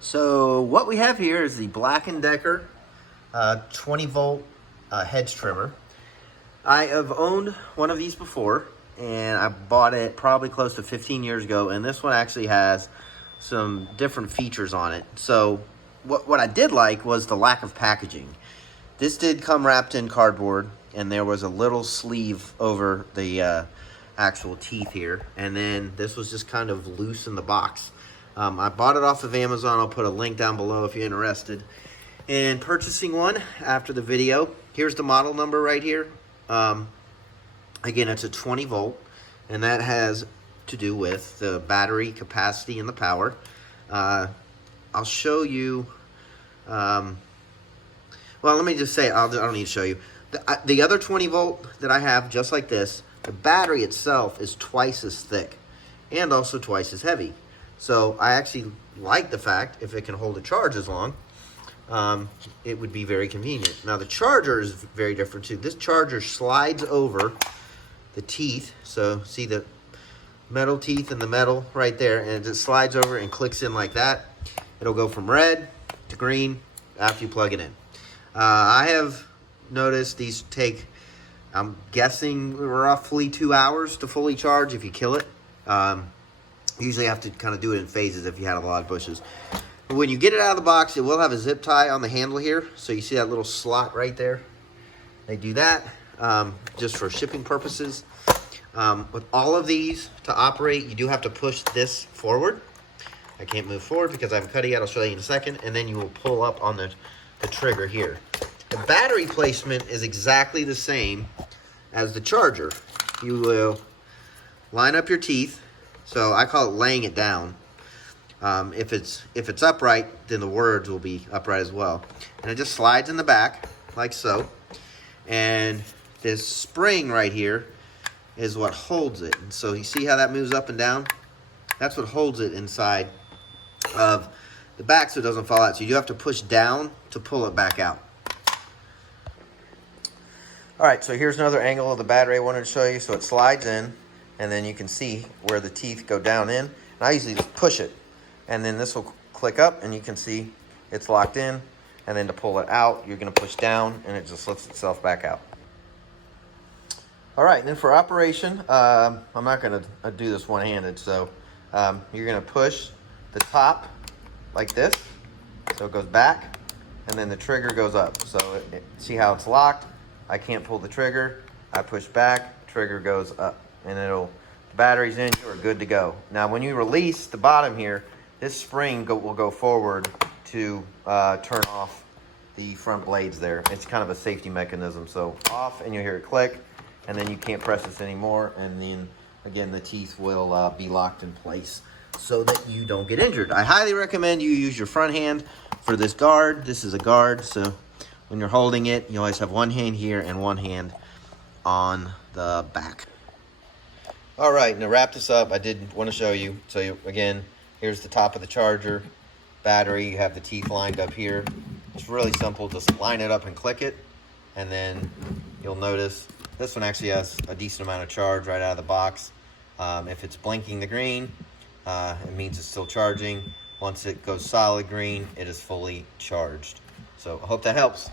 So what we have here is the BLACK+DECKER 20 volt hedge trimmer. I have owned one of these before, and I bought it probably close to 15 years ago, and this one actually has some different features on it. So what I did like was the lack of packaging. This did come wrapped in cardboard, and there was a little sleeve over the actual teeth here, and then this was just kind of loose in the box. I bought it off of Amazon. I'll put a link down below if you're interested in purchasing one after the video. Here's the model number right here. Again, it's a 20 volt, and that has to do with the battery capacity and the power. I'll show you. Well, let me just say, I don't need to show you. The other 20 volt that I have, just like this, the battery itself is twice as thick and also twice as heavy. So I actually like the fact if it can hold a charge as long, it would be very convenient. Now the charger is very different too. This charger slides over the teeth. So see the metal teeth and the metal right there, and it just slides over and clicks in like that. It'll go from red to green after you plug it in. I have noticed these take, I'm guessing, roughly 2 hours to fully charge if you kill it. You usually have to kind of do it in phases if you had a lot of bushes. But when you get it out of the box, it will have a zip tie on the handle here. So you see that little slot right there? They do that just for shipping purposes. With all of these to operate, you do have to push this forward. I can't move forward because I haven't cut it yet. I'll show you in a second. And then you will pull up on the trigger here. The battery placement is exactly the same as the charger. You will line up your teeth. So I call it laying it down. If it's upright, then the words will be upright as well. And it just slides in the back like so. And this spring right here is what holds it. And so you see how that moves up and down? That's what holds it inside of the back so it doesn't fall out. So you do have to push down to pull it back out. All right, so here's another angle of the battery I wanted to show you. So it slides in, and then you can see where the teeth go down in. And I usually just push it, and then this will click up, and you can see it's locked in. And then to pull it out, you're gonna push down, and it just lifts itself back out. All right, and then for operation, I'm not gonna do this one-handed, so you're gonna push the top like this, so it goes back, and then the trigger goes up. So see how it's locked? I can't pull the trigger. I push back, trigger goes up, and the battery's in, you're good to go. Now when you release the bottom here, this spring will go forward to turn off the front blades there. It's kind of a safety mechanism. So off, and you'll hear it click, and then you can't press this anymore, and then again the teeth will be locked in place so that you don't get injured. I highly recommend you use your front hand for this guard. This is a guard, so when you're holding it, you always have one hand here and one hand on the back. All right, now wrap this up. I did want to show you. So again, here's the top of the charger, battery. You have the teeth lined up here. It's really simple. Just line it up and click it. And then you'll notice this one actually has a decent amount of charge right out of the box. If it's blinking the green, it means it's still charging. Once it goes solid green, it is fully charged. So I hope that helps.